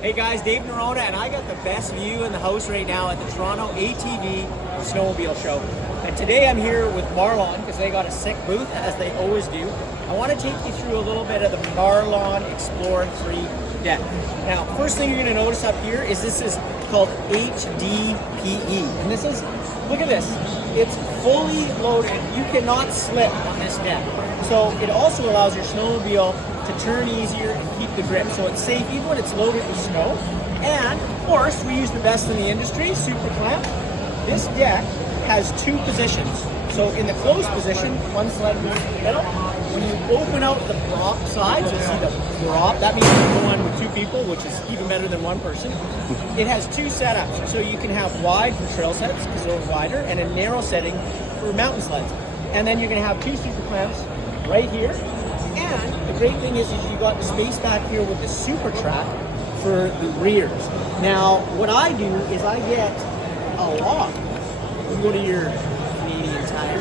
Hey guys, Dave Norona, and I got the best view in the house right now at the Toronto ATV Snowmobile Show. And today I'm here with Marlon because they got a sick booth, as they always do. I want to take you through a little bit of the Marlon Xplore 3 deck. Now, first thing you're going to notice up here is this is called HDPE. And this is, look at this, it's fully loaded. You cannot slip on this deck. So it also allows your snowmobile to turn easier and keep the grip. So it's safe even when it's loaded with snow. And of course, we use the best in the industry, super clamp. This deck has two positions. So in the closed position, one sled moves in the middle. When you open out the prop sides, you'll see the prop. That means you can go on with two people, which is even better than one person. It has two setups. So you can have wide for trail sets, because they're wider, and a narrow setting for mountain sleds. And then you're gonna have two super clamps right here. And the great thing is you got the space back here with the super track for the rears. Now, what I do is I get a lock. You go to your Canadian Tire,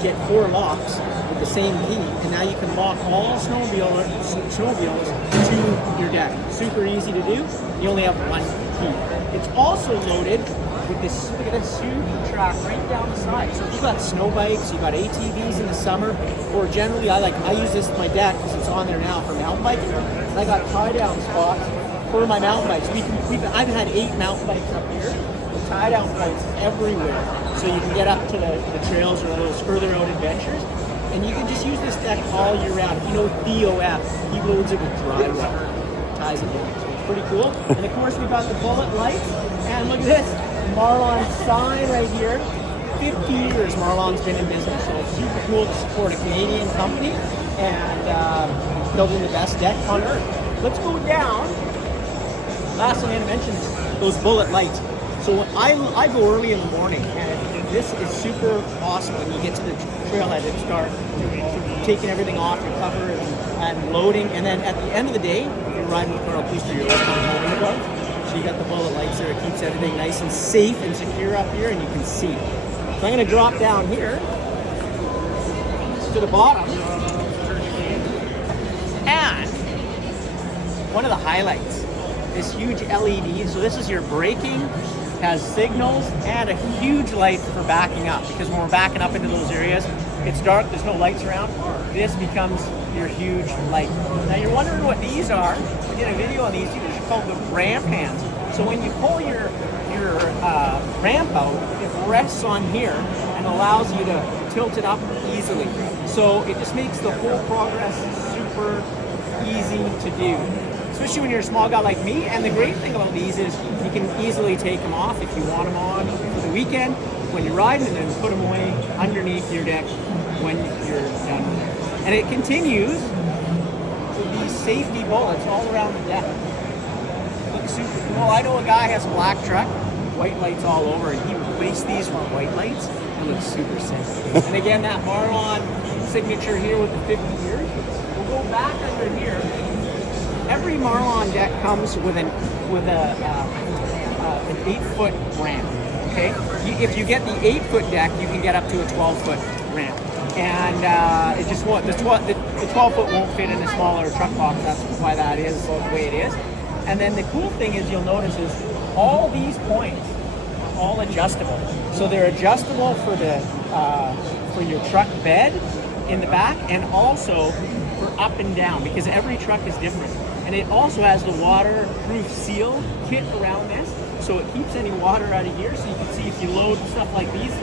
get 4 locks with the same key, and now you can lock all snowmobiles to your deck. Super easy to do. You only have one key. It's also loaded with this, look at this super track right down the side. So if you got snow bikes, you got ATVs in the summer, or generally I use this with my deck because it's on there now for mountain biking. And I got tie down spots for my mountain bikes. I've had 8 mountain bikes up here with tie down points everywhere. So you can get up to the trails or those further out adventures. And you can just use this deck all year round. If you know TOF, he loads it with dry rubber, ties it in. So it's pretty cool. And of course we got the bullet lights. And look at this. Marlon sign right here. 50 years Marlon's been in business, so it's super cool to support a Canadian company and building the best deck on earth. Let's go down. Last thing I mentioned is those bullet lights. So I go early in the morning, and this is super awesome when you get to the trailhead and start taking everything off your cover and loading, and then at the end of the day, if you're riding with Carl Peister, you're also holding the gloves. So you got the bullet lights there, it keeps everything nice and safe and secure up here, and you can see. So I'm gonna drop down here to the bottom. And one of the highlights, this huge LED. So this is your braking, has signals, and a huge light for backing up, because when we're backing up into those areas, it's dark, there's no lights around. This becomes your huge light. Now you're wondering what these are. We did a video on these. These are called the ramp hands. So when you pull your ramp out, it rests on here and allows you to tilt it up easily. So it just makes the whole progress super easy to do, especially when you're a small guy like me. And the great thing about these is you can easily take them off if you want them on for the weekend when you're riding, and then put them away underneath your deck when you're done with it. And it continues with these safety bullets all around the deck. Looks super cool. I know a guy has a black truck, white lights all over, and he replaced these with white lights. It looks super sick. And again, that Marlon signature here with the 50 years. We'll go back under here. Every Marlon deck comes with an 8-foot ramp. Okay, if you get the 8-foot deck, you can get up to a 12-foot ramp, and it just won't. The 12-foot won't fit in a smaller truck box. That's why that is the way it is. And then the cool thing is, you'll notice is all these points are all adjustable. So they're adjustable for your truck bed in the back, and also for up and down, because every truck is different. And it also has the waterproof seal kit around this, so it keeps any water out of here. So you can see if you load stuff like these,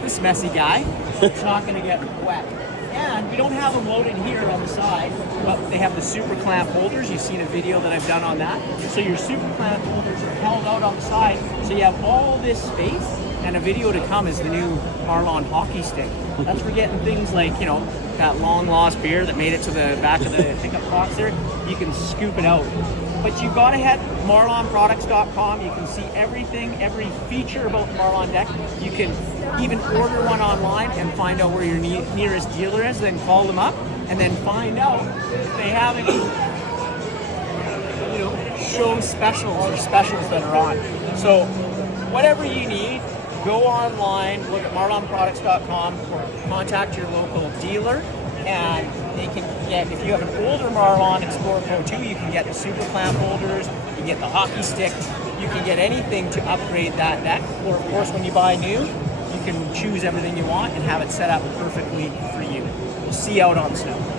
this messy guy, it's not going to get wet. And we don't have them loaded here on the side, but they have the super clamp holders. You've seen a video that I've done on that. So your super clamp holders are held out on the side, so you have all this space. And a video to come is the new Marlon hockey stick. That's for getting things like, you know, that long lost beer that made it to the back of the pickup box there. You can scoop it out. But you've got to head marlonproducts.com. You can see everything, every feature about the Marlon deck. You can even order one online and find out where your nearest dealer is, then call them up and then find out if they have any, you know, show specials or specials that are on. So whatever you need, go online, look at marlonproducts.com, or contact your local dealer, and they can get, if you have an older Marlon Xplore Pro 2, you can get the super clamp holders, you get the hockey stick, you can get anything to upgrade that deck. Or of course, when you buy new, you can choose everything you want and have it set up perfectly for you. We'll see you out on the snow.